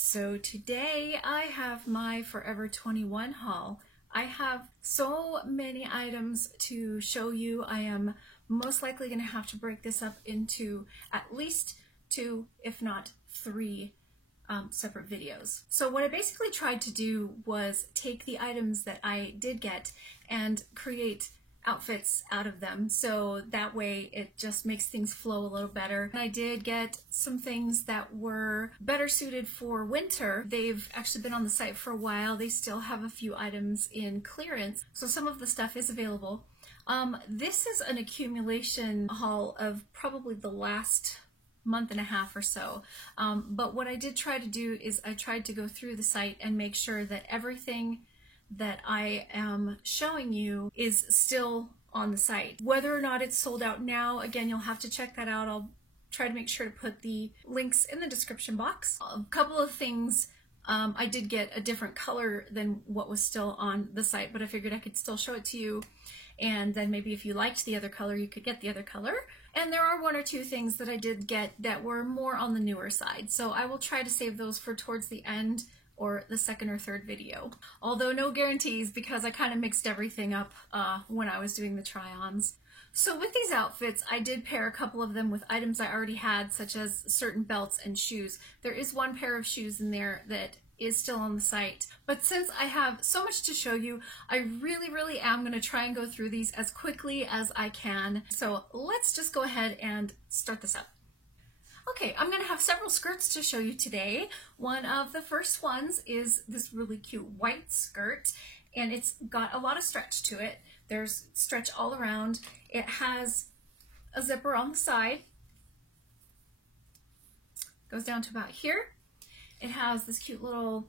So today I have my Forever 21 haul. I have so many items to show you. I am most likely going to have to break this up into at least 2, if not 3 separate videos. So what I basically tried to do was take the items that I did get and create outfits out of them, so that way it just makes things flow a little better. And I did get some things that were better suited for winter. They've actually been on the site for a while. They still have a few items in clearance, so some of the stuff is available. This is an accumulation haul of probably the last month and a half or so, but what I did try to do is I tried to go through the site and make sure that everything that I am showing you is still on the site. Whether or not it's sold out now, again, you'll have to check that out. I'll try to make sure to put the links in the description box. A couple of things, I did get a different color than what was still on the site, but I figured I could still show it to you, and then maybe if you liked the other color, you could get the other color. And there are 1 or 2 things that I did get that were more on the newer side, so I will try to save those for towards the end or the 2nd or 3rd video. Although no guarantees, because I kind of mixed everything up when I was doing the try-ons. So with these outfits, I did pair a couple of them with items I already had, such as certain belts and shoes. There is 1 pair of shoes in there that is still on the site. But since I have so much to show you, I really am going to try and go through these as quickly as I can. So let's just go ahead and start this up. Okay, I'm going to have several skirts to show you today. One of the first ones is this really cute white skirt, and it's got a lot of stretch to it. There's stretch all around. It has a zipper on the side. Goes down to about here. It has this cute little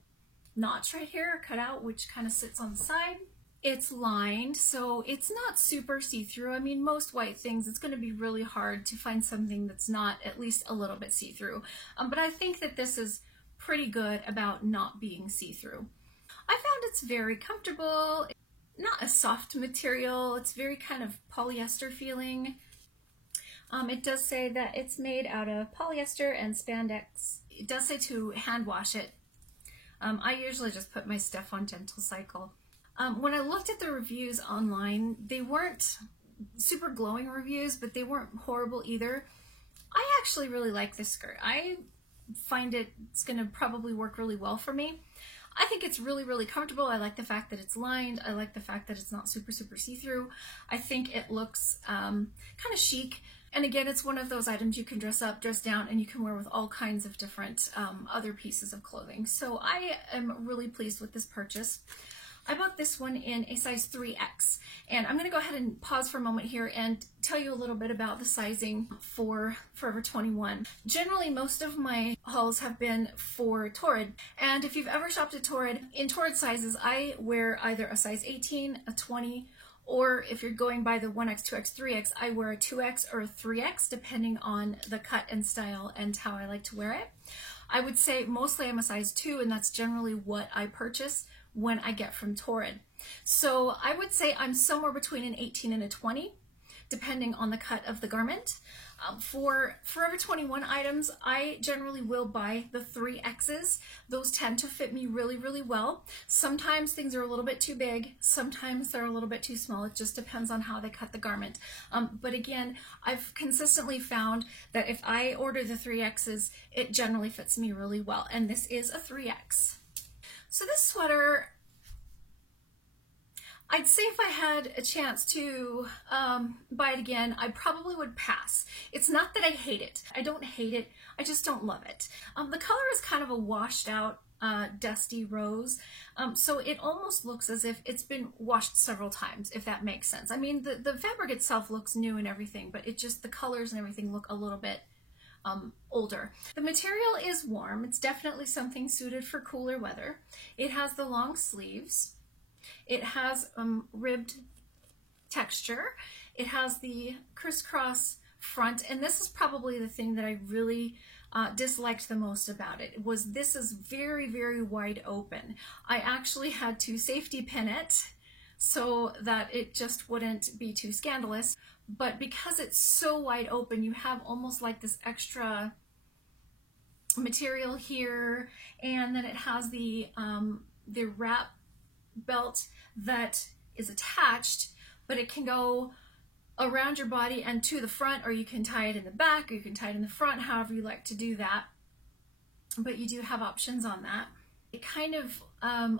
notch right here cut out, which kind of sits on the side. It's lined, so it's not super see-through. I mean, most white things, it's going to be really hard to find something that's not at least a little bit see-through. But I think that this is pretty good about not being see-through. I found it's very comfortable. Not a soft material. It's very kind of polyester feeling. It does say that it's made out of polyester and spandex. It does say to hand wash it. I usually just put my stuff on Gentle Cycle. When I looked at the reviews online, they weren't super glowing reviews, but they weren't horrible either. I actually really like this skirt. I find it's going to probably work really well for me. I think it's really comfortable. I like the fact that it's lined. I like the fact that it's not super see-through. I think it looks kind of chic. And again, it's one of those items you can dress up, dress down, and you can wear with all kinds of different other pieces of clothing. So I am really pleased with this purchase. I bought this one in a size 3X, and I'm going to go ahead and pause for a moment here and tell you a little bit about the sizing for Forever 21. Generally, most of my hauls have been for Torrid, and if you've ever shopped at Torrid, in Torrid sizes, I wear either a size 18, a 20, or if you're going by the 1X, 2X, 3X, I wear a 2X or a 3X, depending on the cut and style and how I like to wear it. I would say mostly I'm a size 2, and that's generally what I purchase when I get from Torrid. So I would say I'm somewhere between an 18 and a 20, depending on the cut of the garment. For Forever 21 items, I generally will buy the 3Xs. Those tend to fit me really well. Sometimes things are a little bit too big, sometimes they're a little bit too small. It just depends on how they cut the garment. But again, I've consistently found that if I order the 3Xs, it generally fits me really well, and this is a 3X. So this sweater, I'd say if I had a chance to buy it again, I probably would pass. It's not that I hate it. I don't hate it. I just don't love it. The color is kind of a washed out, dusty rose. So it almost looks as if it's been washed several times, if that makes sense. I mean, the fabric itself looks new and everything, but it just, the colors and everything look a little bit older. The material is warm. It's definitely something suited for cooler weather. It has the long sleeves. It has ribbed texture. It has the crisscross front, and this is probably the thing that I really disliked the most about it, was this is very wide open. I actually had to safety pin it so that it just wouldn't be too scandalous. But because it's so wide open, you have almost like this extra material here, and then it has the wrap belt that is attached, but it can go around your body and to the front, or you can tie it in the back, or you can tie it in the front, however you like to do that. But you do have options on that. It kind of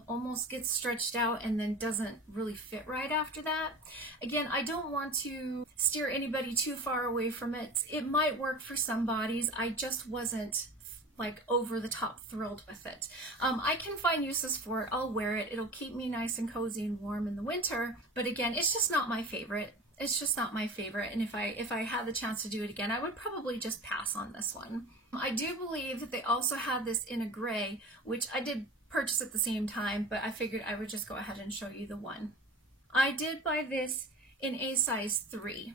almost gets stretched out and then doesn't really fit right after that. Again, I don't want to steer anybody too far away from it. It might work for some bodies. I just wasn't like over the top thrilled with it. I can find uses for it. I'll wear it. It'll keep me nice and cozy and warm in the winter. But again, it's just not my favorite. It's just not my favorite. And if I had the chance to do it again, I would probably just pass on this one. I do believe that they also had this in a gray, which I did purchase at the same time, but I figured I would just go ahead and show you the one. I did buy this in a size 3.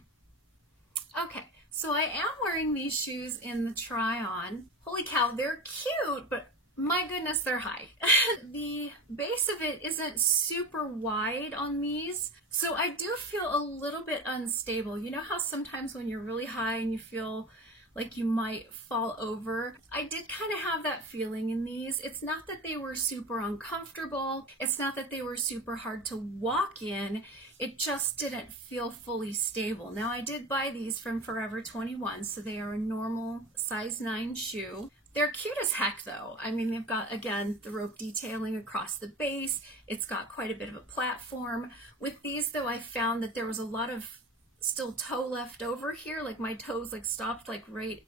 Okay, so I am wearing these shoes in the try-on. Holy cow, they're cute, but my goodness, they're high. The base of it isn't super wide on these, so I do feel a little bit unstable. You know how sometimes when you're really high and you feel like you might fall over? I did kind of have that feeling in these. It's not that they were super uncomfortable. It's not that they were super hard to walk in. It just didn't feel fully stable. Now, I did buy these from Forever 21, so they are a normal size 9 shoe. They're cute as heck though. I mean, they've got, again, the rope detailing across the base. It's got quite a bit of a platform. With these though, I found that there was a lot of still toe left over here, like my toes like stopped like right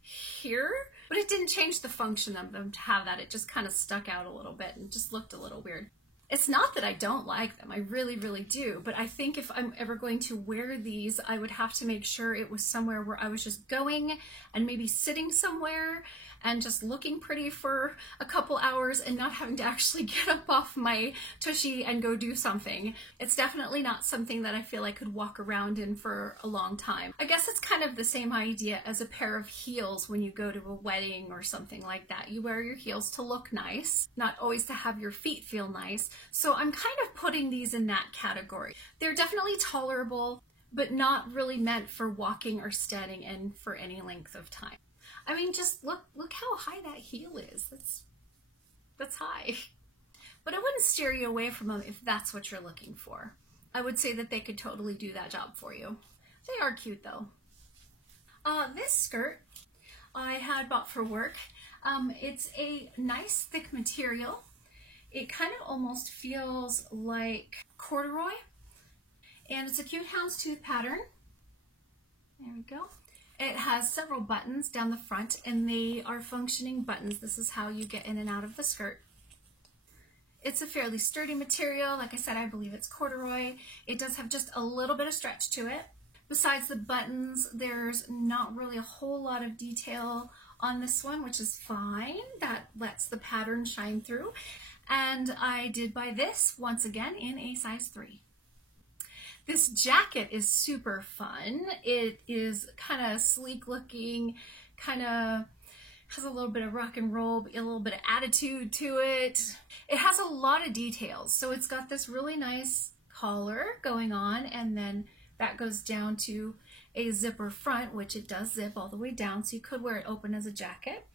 here, but it didn't change the function of them to have that. It just kind of stuck out a little bit and just looked a little weird. It's not that I don't like them, I really, really do, but I think if I'm ever going to wear these, I would have to make sure it was somewhere where I was just going and maybe sitting somewhere and just looking pretty for a couple hours and not having to actually get up off my tushy and go do something. It's definitely not something that I feel I could walk around in for a long time. I guess it's kind of the same idea as a pair of heels when you go to a wedding or something like that. You wear your heels to look nice, not always to have your feet feel nice. So I'm kind of putting these in that category. They're definitely tolerable, but not really meant for walking or standing in for any length of time. I mean, just look how high that heel is. That's high. But I wouldn't steer you away from them if that's what you're looking for. I would say that they could totally do that job for you. They are cute though. This skirt I had bought for work. It's a nice thick material. It kind of almost feels like corduroy. And it's a cute houndstooth pattern. There we go. It has several buttons down the front, and they are functioning buttons. This is how you get in and out of the skirt. It's a fairly sturdy material. Like I said, I believe it's corduroy. It does have just a little bit of stretch to it. Besides the buttons, there's not really a whole lot of detail on this one, which is fine. That lets the pattern shine through. And I did buy this, once again, in a size 3. This jacket is super fun. It is kind of sleek looking, kind of has a little bit of rock and roll, but a little bit of attitude to it. It has a lot of details. So it's got this really nice collar going on, and then that goes down to a zipper front, which it does zip all the way down, so you could wear it open as a jacket.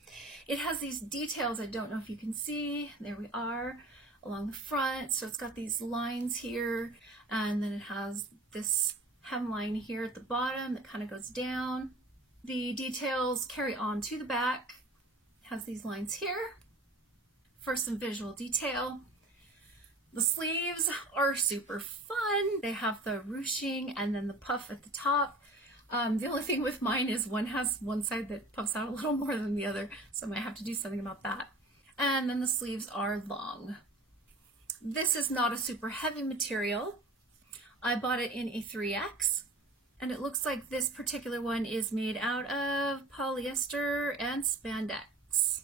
It has these details, I don't know if you can see, there we are, along the front. So it's got these lines here, and then it has this hemline here at the bottom that kind of goes down. The details carry on to the back. It has these lines here for some visual detail. The sleeves are super fun. They have the ruching and then the puff at the top. The only thing with mine is one has one side that puffs out a little more than the other, so I might have to do something about that. And then the sleeves are long. This is not a super heavy material. I bought it in a 3X, and it looks like this particular one is made out of polyester and spandex.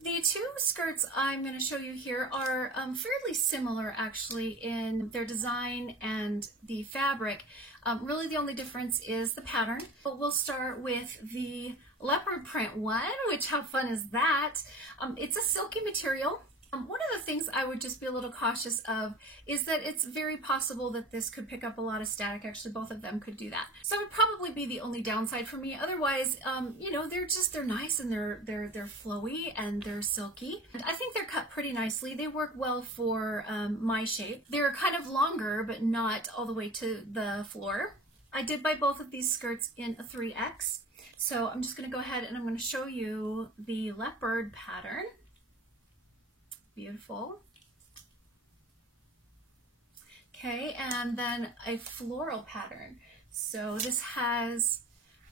The two skirts I'm going to show you here are fairly similar actually in their design and the fabric. Really the only difference is the pattern. But we'll start with the leopard print one, which how fun is that? It's a silky material. One of the things I would just be a little cautious of is that it's very possible that this could pick up a lot of static. Actually, both of them could do that. So it would probably be the only downside for me. Otherwise, you know, they're nice and they're flowy and they're silky. And I think they're cut pretty nicely. They work well for my shape. They're kind of longer, but not all the way to the floor. I did buy both of these skirts in a 3X. So I'm just going to go ahead and I'm going to show you the leopard pattern. Beautiful. Okay, and then a floral pattern. So this has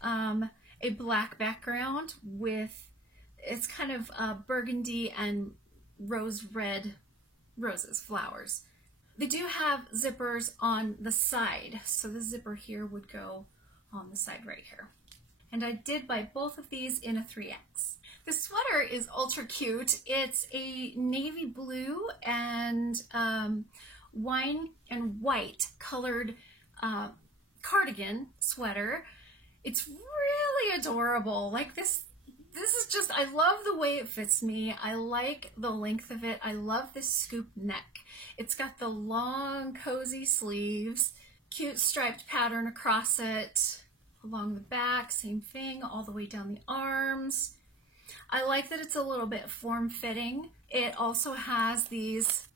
a black background with, it's kind of burgundy and rose red roses, flowers. They do have zippers on the side. So the zipper here would go on the side right here. And I did buy both of these in a 3X. The sweater is ultra cute. It's a navy blue and wine and white colored cardigan sweater. It's really adorable. Like this is just, I love the way it fits me. I like the length of it. I love this scoop neck. It's got the long cozy sleeves, cute striped pattern across it, along the back, same thing, all the way down the arms. I like that it's a little bit form-fitting. It also has these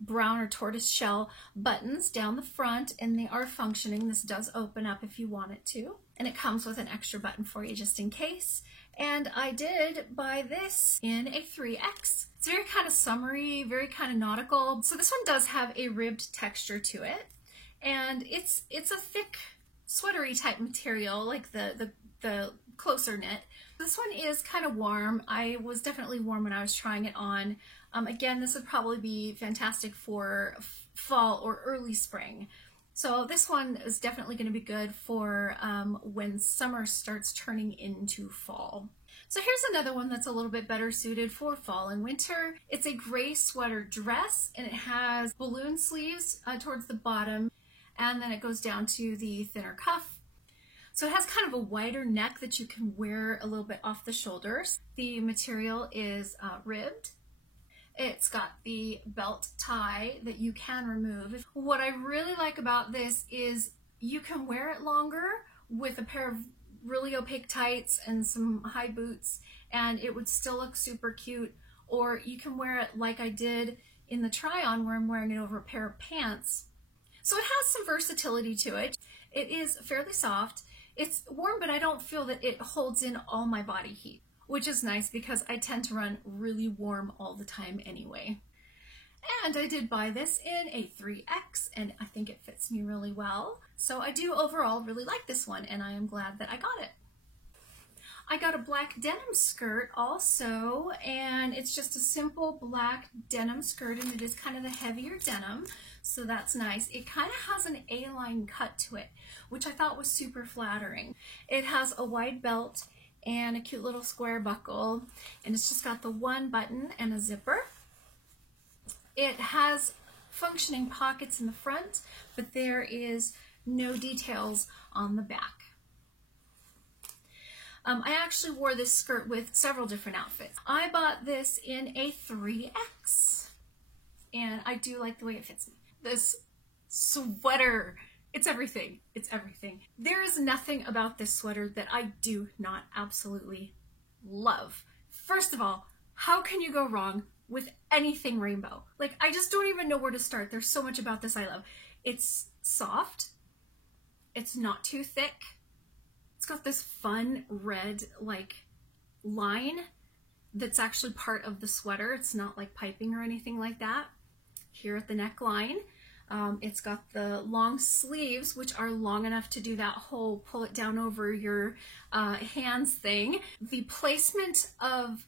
brown or tortoise shell buttons down the front, and they are functioning. This does open up if you want it to, and it comes with an extra button for you just in case. And I did buy this in a 3X. It's very kind of summery, very kind of nautical. So this one does have a ribbed texture to it, and it's a thick sweatery type material, like the closer knit. This one is kind of warm. I was definitely warm when I was trying it on. Again, this would probably be fantastic for fall or early spring. So this one is definitely going to be good for when summer starts turning into fall. So here's another one that's a little bit better suited for fall and winter. It's a gray sweater dress, and it has balloon sleeves towards the bottom, and then it goes down to the thinner cuff. So it has kind of a wider neck that you can wear a little bit off the shoulders. The material is ribbed. It's got the belt tie that you can remove. What I really like about this is you can wear it longer with a pair of really opaque tights and some high boots, and it would still look super cute. Or you can wear it like I did in the try-on, where I'm wearing it over a pair of pants. So it has some versatility to it. It is fairly soft. It's warm, but I don't feel that it holds in all my body heat, which is nice because I tend to run really warm all the time anyway. And I did buy this in a 3X, and I think it fits me really well. So I do overall really like this one, and I am glad that I got it. I got a black denim skirt also, and it's just a simple black denim skirt, and it is kind of the heavier denim, so that's nice. It kind of has an A-line cut to it, which I thought was super flattering. It has a wide belt and a cute little square buckle, and it's just got the one button and a zipper. It has functioning pockets in the front, but there is no details on the back. I actually wore this skirt with several different outfits. I bought this in a 3X, and I do like the way it fits me. This sweater, it's everything. It's everything. There is nothing about this sweater that I do not absolutely love. First of all, how can you go wrong with anything rainbow? Like, I just don't even know where to start. There's so much about this I love. It's soft. It's not too thick. It's got this fun red like line that's actually part of the sweater. It's not like piping or anything like that. Here at the neckline, it's got the long sleeves, which are long enough to do that whole pull it down over your hands thing. The placement of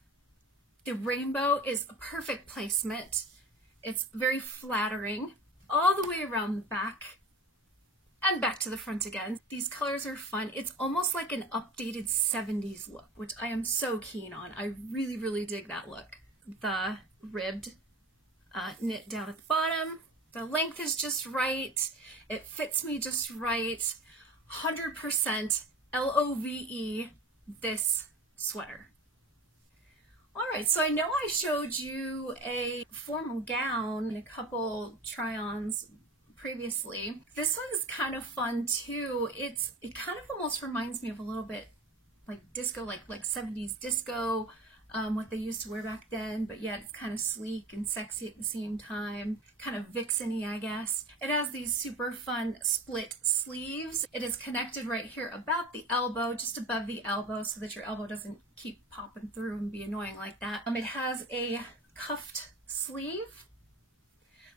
the rainbow is a perfect placement. It's very flattering all the way around the back and back to the front again. These colors are fun. It's almost like an updated 70s look, which I am so keen on. I really, really dig that look. The ribbed knit down at the bottom. The length is just right. It fits me just right. 100% LOVE this sweater. All right, so I know I showed you a formal gown and a couple try-ons previously. This one's kind of fun too. It kind of almost reminds me of a little bit like disco, like 70s disco, what they used to wear back then, but yet it's kind of sleek and sexy at the same time, kind of vixen-y, I guess. It has these super fun split sleeves. It is connected right here about the elbow, just above the elbow, so that your elbow doesn't keep popping through and be annoying like that. It has a cuffed sleeve.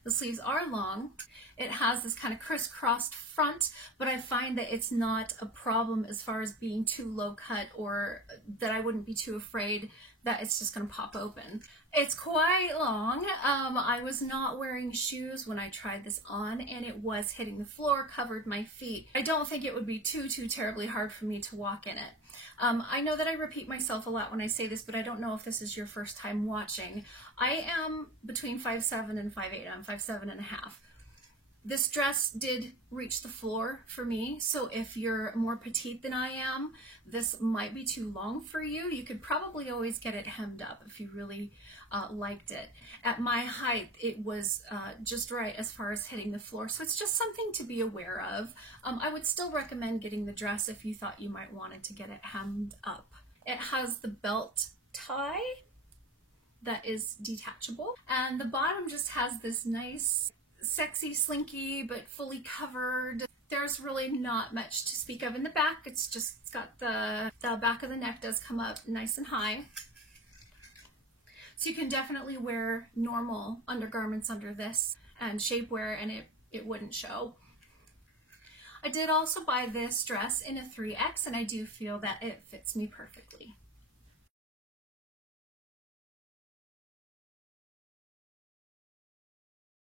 The sleeves are long. It has this kind of crisscrossed front, but I find that it's not a problem as far as being too low cut, or that I wouldn't be too afraid that it's just going to pop open. It's quite long. I was not wearing shoes when I tried this on, and it was hitting the floor, covered my feet. I don't think it would be too terribly hard for me to walk in it. I know that I repeat myself a lot when I say this, but I don't know if this is your first time watching. I am between 5'7" and 5'8". I'm 5'7" and a half. This dress did reach the floor for me, so if you're more petite than I am, this might be too long for you. You could probably always get it hemmed up if you really liked it. At my height, it was just right as far as hitting the floor, so it's just something to be aware of. I would still recommend getting the dress if you thought you might wanted to get it hemmed up. It has the belt tie that is detachable, and the bottom just has this nice sexy slinky but fully covered. There's really not much to speak of in the back. It's got the back of the neck does come up nice and high, so you can definitely wear normal undergarments under this and shapewear and it wouldn't show. I did also buy this dress in a 3X, and I do feel that it fits me perfectly.